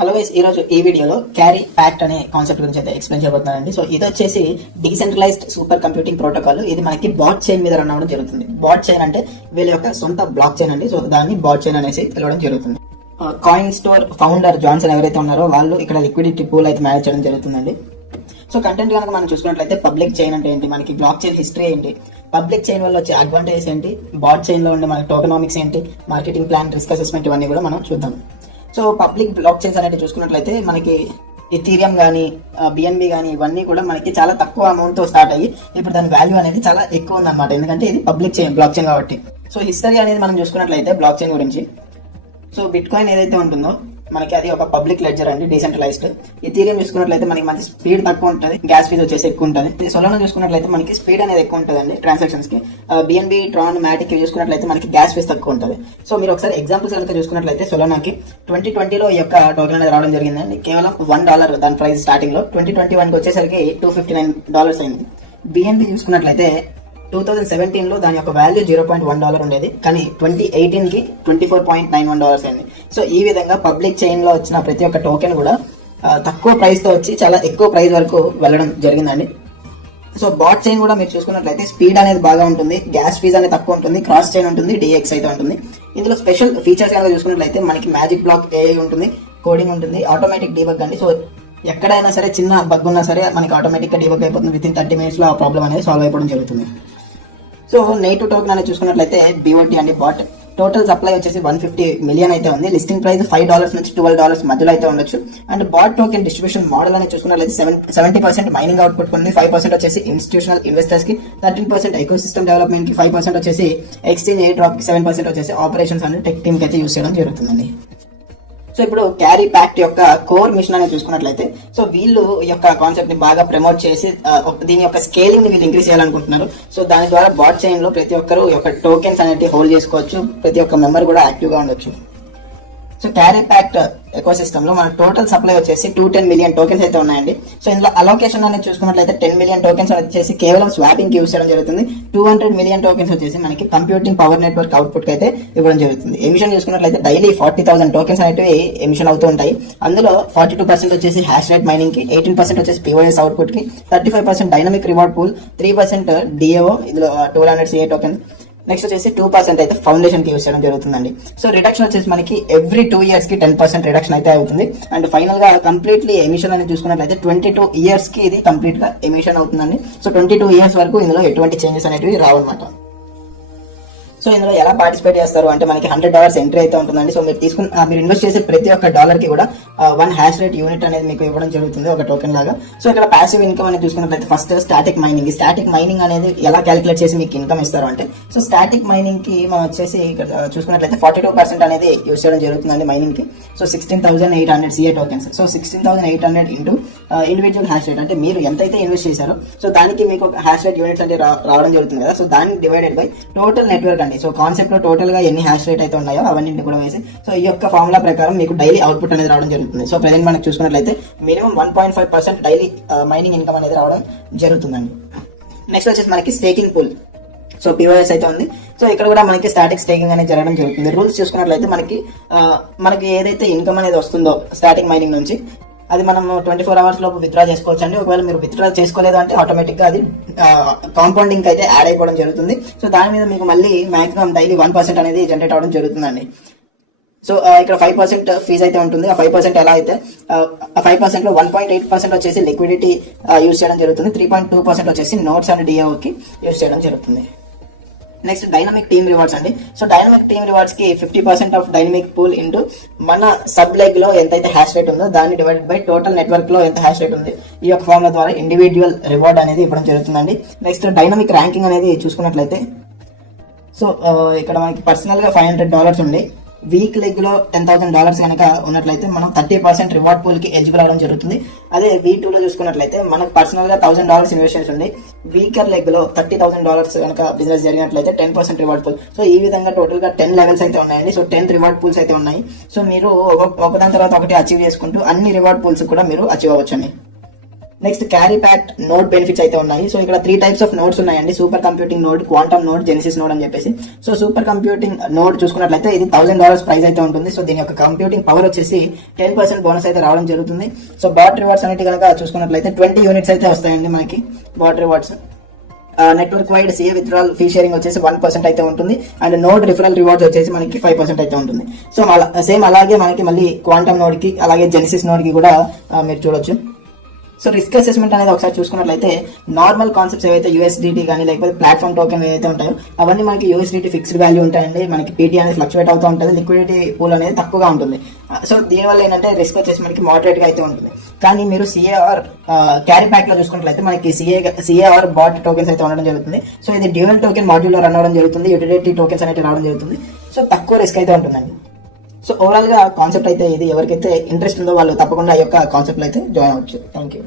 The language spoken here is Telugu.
హలో గైస్, ఈ రోజు ఈ వీడియోలో క్యారీ ప్యాక్ట్ అనే కాన్సెప్ట్ గురించి అయితే ఎక్స్ప్లెయిన్ చేయబోతున్నానండి. సో ఇది వచ్చేసి డీసెంట్రలైజ్డ్ సూపర్ కంప్యూటింగ్ ప్రోటోకాల్. ఇది మనకి బాట్ చైన్ మీద రన్ అవ్వడం జరుగుతుంది. బాట్ చైన్ అంటే వీళ్ళ యొక్క సొంత బ్లాక్ చైన్ అండి. సో దాన్ని బాట్ చైన్ అనేసి పిలవడం జరుగుతుంది. కాయిన్ స్టోర్ ఫౌండర్ జాన్సన్ ఎవరైతే ఉన్నారో వాళ్ళు ఇక్కడ లిక్విడిటీ పూల్ అయితే మేనేజ్ చేయడం జరుగుతుందండి. సో కంటెంట్ కనుక మనం చూసుకున్నట్లయితే పబ్లిక్ చైన్ అంటే ఏంటి, మనకి బ్లాక్ చైన్ హిస్టరీ ఏంటి, పబ్లిక్ చైన్ వల్ల వచ్చే అడ్వాంటేజెస్ ఏంటి, బాట్ చైన్ లో ఉండే మనకి టోకనామిక్స్ ఏంటి, మార్కెటింగ్ ప్లాన్, రిస్క్ అసెస్మెంట్, ఇవన్నీ కూడా మనం చూద్దాం. సో పబ్లిక్ బ్లాక్ చైన్స్ అనేది చూసుకున్నట్లయితే మనకి ఇథీరియం కానీ బిఎన్బి కానీ ఇవన్నీ కూడా మనకి చాలా తక్కువ అమౌంట్ తో స్టార్ట్ అయ్యి ఇప్పుడు దాని వాల్యూ అనేది చాలా ఎక్కువ ఉందన్నమాట. ఎందుకంటే ఇది పబ్లిక్ చైన్ బ్లాక్ చైన్ కాబట్టి. సో హిస్టరీ అనేది మనం చూసుకున్నట్లయితే బ్లాక్ చైన్ గురించి, సో బిట్ కాయిన్ ఏదైతే ఉంటుందో మనకి అది ఒక పబ్లిక్ లెడ్జర్ అండి, డీసెంట్రలైజ్డ్. ఇథీరియం చూసుకున్నట్లయితే మనకి మంచి స్పీడ్ తక్కువ ఉంటుంది, గ్యాస్ ఫీజ్ వచ్చేసి ఎక్కువ ఉంటుంది. సొలానా చూసుకున్నట్లయితే మనకి స్పీడ్ అనేది ఎక్కువ ఉంటుంది అండి ట్రాన్సాక్షన్స్ కి. బిఎన్బి, ట్రాన్, మ్యాటిక్ చూసుకున్నట్లయితే మనకి గ్యాస్ ఫీజ్ తక్కువ ఉంటుంది. సో మీరు ఒకసారి ఎగ్జాంపుల్స్ కనుక చూసుకున్నట్లయితే సొలానాకి 2020లో ఈ యొక్క టోకెన్ అనేది రావడం జరిగిందండి. కేవలం $1 దాని ప్రైస్ స్టార్టింగ్ లో. 2021కి వచ్చేసరికి $259 అయింది. బిఎన్బి చూసుకున్నట్లయితే 2017లో దాని యొక్క వాల్యూ $0.1 ఉండేది, కానీ 2018కి $24.91 అయింది. సో ఈ విధంగా పబ్లిక్ చైన్ లో వచ్చిన ప్రతి ఒక్క టోకెన్ కూడా తక్కువ ప్రైస్ తో వచ్చి చాలా ఎక్కువ ప్రైస్ వరకు వెళ్ళడం జరిగిందండి. సో బాట్ చైన్ కూడా మీరు చూసుకున్నట్లయితే స్పీడ్ అనేది బాగా ఉంటుంది, గ్యాస్ ఫీజ్ అనేది తక్కువ ఉంటుంది, క్రాస్ చైన్ ఉంటుంది, డిఎక్స్ అయితే ఉంటుంది. ఇందులో స్పెషల్ ఫీచర్స్ కనుక చూసుకున్నట్లయితే మనకి మ్యాజిక్ బ్లాక్ ఏఐ ఉంటుంది, కోడింగ్ ఉంటుంది, ఆటోమేటిక్ డీబగ్ అండి. సో ఎక్కడైనా సరే చిన్న బగ్ ఉన్నా సరే మనకి ఆటోమేటిక్ గా డీబగ్ అయిపోతుంది. విత్ ఇన్ 30 minutes లో ఆ ప్రాబ్లం అనేది సాల్వ్ అయిపోవడం జరుగుతుంది. సో నేటివ్ టోకెన్ అనేది చూసుకున్నట్లయితే బీఓటీ అండి, బాట్. టోటల్ సప్లై వచ్చేసి 150 మిలియన్ అయితే ఉంది. లిస్టింగ్ ప్రైస్ $5 నుంచి $12 మధ్యలో అయితే ఉండొచ్చు. And bot token distribution model అనేది చూసుకున్నట్లయితే 70% మైనింగ్ అవుట్పుట్ ఉంది, 5% వచ్చేసి ఇన్స్టిట్యూషనల్ ఇన్వెస్టర్స్ కి, 13% ఎకో సిస్టమ్ డెవలప్మెంట్ కి, 5% వచ్చేసి ఎక్స్చేంజ్ ఎయిర్ డ్రాప్ కి, 7% వచ్చేసి ఆపరేషన్స్ అండ్ టెక్ టీమ్ కి అయితే యూస్ చేయడం జరుగుతుందండి. సో ఇప్పుడు క్యారీ ప్యాక్ట్ యొక్క కోర్ మిషన్ అనేది చూసుకున్నట్లయితే, సో వీళ్ళు ఈ యొక్క కాన్సెప్ట్ ని బాగా ప్రమోట్ చేసి దీని యొక్క స్కేలింగ్ ని వీళ్ళు ఇంక్రీజ్ చేయాలనుకుంటున్నారు. సో దాని ద్వారా బాట్ చైన్ లో ప్రతి ఒక్కరు ఈ యొక్క టోకెన్స్ అనేవి హోల్డ్ చేసుకోవచ్చు, ప్రతి ఒక్క మెంబర్ కూడా యాక్టివ్ గా ఉండొచ్చు. So carry pact eco system లో మన టోటల్ సప్లై వచ్చేసి 210 మిలియన్ టోకెన్స్ అయితే ఉన్నాయండి. సో ఇందులో అలొకేషన్ అనేది చూసుకున్నట్లయితే 10 మిలియన్ టోకెన్స్ వచ్చేసి కేవలం స్వాపింగ్ కి యూస్ చేయడం జరుగుతుంది. 200 మిలియన్ టోకెన్స్ వచ్చేసి మనకి కంప్యూటింగ్ పవర్ నెట్వర్క్ అవుట్పుట్ కి అయితే ఇవ్వడం జరుగుతుంది. ఎమిషన్ చూసుకున్నట్లయితే డైలీ 40,000 టోకెన్స్ అనేవి ఎమిషన్ అవుతూ ఉంటాయి. అందులో 42% వచ్చేసి హ్యాష్ రేట్ మైనింగ్ కి, 18% వచ్చేసి పిఓఎస్ అవుట్పుట్ కి, 35% డైనమిక్ రివార్డ్ పూల్, 3% డిఏఓ, ఇందులో 1200 సిఏ టోకెన్, నెక్స్ట్ వచ్చేసి 2% అయితే ఫౌండేషన్ కి యూస్ చేయడం జరుగుతుందండి. సో రిడక్షన్ వచ్చేసి మనకి ఎవ్రీ 2 years కి 10% రిడక్షన్ అయితే అవుతుంది. అండ్ ఫైనల్ గా కంప్లీట్లీ ఎమిషన్ అనేది చూసుకున్నట్లయితే 22 years కి ఇది కంప్లీట్ గా ఎమిషన్ అవుతుందండి. సో 22 years వరకు ఇందులో ఎటువంటి చేంజెస్ అనేవి రావన్నమాట. సో ఇందులో ఎలా పార్టిసిపేట్ చేస్తారు అంటే మనకి $100 ఎంట్రీ అయితే ఉంటుందండి. సో మీరు ఇన్వెస్ట్ చేసే ప్రతి ఒక్క డాలర్ కి కూడా 1 హ్యాష్ రేట్ యూనిట్ అనేది మీకు ఇవ్వడం జరుగుతుంది, ఒక టోకెన్ లాగా. సో ఇక్కడ పాసివ్ ఇన్కమ్ అనేది చూసుకున్నట్లయితే first static mining. Static mining అనేది ఎలా క్యాలిక్యులేట్ చేసి మీకు ఇన్కమ్ ఇస్తారు అంటే, సో స్టాటిక్ మైనింగ్ కి మనం వచ్చేసి ఇక్కడ చూసుకున్నట్లయితే 42% అనేది యూస్ చేయడం జరుగుతుందండి మైనింగ్ కి. So 16,800 CA tokens. So 16,800 into individual hash rate, అంటే మీరు ఎంతైతే ఇన్వెస్ట్ చేశారో సో దానికి మీకు ఒక హ్యాష్ రేట్ యూనిట్స్ అంటే రావడం జరుగుతుంది కదా. సో దాన్ని డివైడెడ్ బై టోటల్ నెట్వర్క్ అండి. సో కాన్సెప్ట్ లో టోటల్ గా ఎన్ని హ్యాష్ రేట్ అయితే ఉన్నాయో అవన్నీ కూడా వేసి, సో ఈ యొక్క ఫార్ములా ప్రకారం మీకు డైలీ అవుట్పుట్ అనేది రావడం జరుగుతుంది. సో ప్రెజెంట్ మనకి చూసుకున్నట్లయితే మినిమం 1.5% డైలీ మైనింగ్ ఇన్కమ్ అనేది రావడం జరుగుతుందండి. నెక్స్ట్ వచ్చేసి మనకి స్టేకింగ్ పూల్. సో పిఓఎస్ అయితే ఉంది. సో ఇక్కడ కూడా మనకి స్టాటిక్ స్టేకింగ్ అనేది జరగడం జరుగుతుంది. రూల్స్ చూసుకున్నట్లయితే మనకి ఏదైతే ఇన్కమ్ అనేది వస్తుందో స్టాటిక్ మైనింగ్ నుంచి, అది మనం 24 hours లోపు విత్డ్రా చేసుకోవచ్చు అండి. ఒకవేళ మీరు విత్డ్రా చేసుకోలేదు అంటే ఆటోమేటిక్ గా అది కాంపౌండింగ్ అయితే యాడ్ అయిపోవడం జరుగుతుంది. సో దాని మీద మీకు మళ్ళీ మాక్సిమం డైలీ 1% అనేది జనరేట్ అవడం జరుగుతుందండి. సో ఇక్కడ 5% ఫీజ్ అయితే ఉంటుంది. ఆ 5% ఎలా అయితే ఆ 5% లో 1.8% వచ్చేసి లిక్విడిటీ యూస్ చేయడం జరుగుతుంది, 3.2% వచ్చేసి నోట్స్ అండ్ డిఏఓ కి యూస్ చేయడం జరుగుతుంది. నెక్స్ట్ డైనమిక్ టీమ్ రివార్డ్స్ అండి. సో డైనమిక్ టీమ్ రివార్డ్స్ కి 50% ఆఫ్ డైనమిక్ పూల్ ఇంటూ మన సబ్ లెగ్ లో ఎంతైతే హ్యాష్ రేట్ ఉందో దాన్ని డివైడెడ్ బై టోటల్ నెట్వర్క్ లో ఎంత హ్యాష్ రేట్ ఉంది, ఈ యొక్క ఫార్ములా ద్వారా ఇండివిజువల్ రివార్డ్ అనేది ఇవ్వడం జరుగుతుందండి. నెక్స్ట్ డైనమిక్ ర్యాంకింగ్ అనేది చూసుకున్నట్లయితే, సో ఇక్కడ మనకి పర్సనల్ గా $500 ఉంది. వీక్ లెగ్ లో $10,000 కనుక ఉన్నట్లయితే మనం 30% రివార్డ్ పూల్ కి ఎలిజిబుల్ అవడం జరుగుతుంది. అదే V2 లో చూసుకున్నట్లయితే మనకు పర్సనల్ గా $1,000 ఇన్వెస్ట్ ఉంది. వీకర్ లెగ్ లో $30,000 కనుక బిజినెస్ జరిగినట్లయితే 10% రివార్డ్ పూల్. సో ఈ విధంగా టోటల్ గా 10 లెవెల్స్ అయితే ఉన్నాయండి. సో 10 రివార్డ్ పూల్స్ అయితే ఉన్నాయి. సో మీరు ఒకదాని తర్వాత ఒకటి అచీవ్ చేసుకుంటూ అన్ని రివార్డ్ పూల్స్ కూడా మీరు అచీవ్ అవ్వచ్చండి. Next carry packed node benefits అయితే ఉన్నాయి. సో ఇక్కడ 3 టైప్స్ ఆఫ్ నోడ్స్ ఉన్నాయండి. Super computing node, quantum node, Genesis node అని చెప్పేసి. సో సూపర్ కంప్యూటింగ్ నోడ్ చూసుకున్నట్లయితే ఇది $1000 ప్రైస్ అయితే ఉంటుంది. సో దీని యొక్క కంప్యూటింగ్ పవర్ వచ్చేసి 10% బోనస్ అయితే రావడం జరుగుతుంది. సో బాట్ రివార్డ్స్ అనేది కనుక చూసుకున్నట్లయితే 20 యూనిట్స్ అయితే వస్తాయండి మనకి bot rewards. Network wide CA withdrawal fee sharing వచ్చేసి 1% అయితే ఉంటుంది. అండ్ నోడ్ రిఫరల్ రివార్డ్స్ వచ్చేసి మనకి 5% అయితే ఉంటుంది. సో సేమ్ అలాగే మనకి మళ్ళీ క్వాంటమ్ నోడ్ కి అలాగే జెనిసిస్ నోడ్ కి కూడా మీరు చూడొచ్చు. సో రిస్క్ అసెస్మెంట్ అనేది ఒకసారి చూసుకున్నట్లయితే నార్మల్ కాన్సెప్ట్స్ ఏవైతే యూఎస్డిటీ కానీ లేకపోతే ప్లాట్ఫామ్ టోకెన్ ఏవైతే ఉంటాయో అవన్నీ మనకి యూఎస్డిటీ ఫిక్స్డ్ వాల్యూ ఉంటాయండి. మనకి పీటీ అనేది ఫ్లక్చువేట్ అవుతూ ఉంటుంది, లిక్విడిటీ పూల్ అనేది తక్కువగా ఉంటుంది. సో దీనివల్ల ఏంటంటే రిస్క్ వచ్చేసి మనకి మోడరేట్ గా అయితే ఉంటుంది. కానీ మీరు సిఏఆర్ క్యారీ ప్యాక్ లో చూసుకున్నట్లయితే మనకి సిఏఆర్ బాట్ టోకెన్స్ అయితే ఉండడం జరుగుతుంది. సో ఇది డ్యూయల్ టోకెన్ మాడ్యూల్ లో రన్ అవ్వడం జరుగుతుంది, యూటిలిటీ టోకెన్స్ అనేది రావడం జరుగుతుంది. సో తక్కువ రిస్క్ అయితే ఉంటుందండి. సో ఓవరాల్ గా కాన్సెప్ట్ అయితే ఇది ఎవరికైతే ఇంట్రెస్ట్ ఉందో వాళ్ళు తప్పకుండా ఈ యొక్క కాన్సెప్ట్ అయితే జాయిన్ అవ్వచ్చు. Thank you.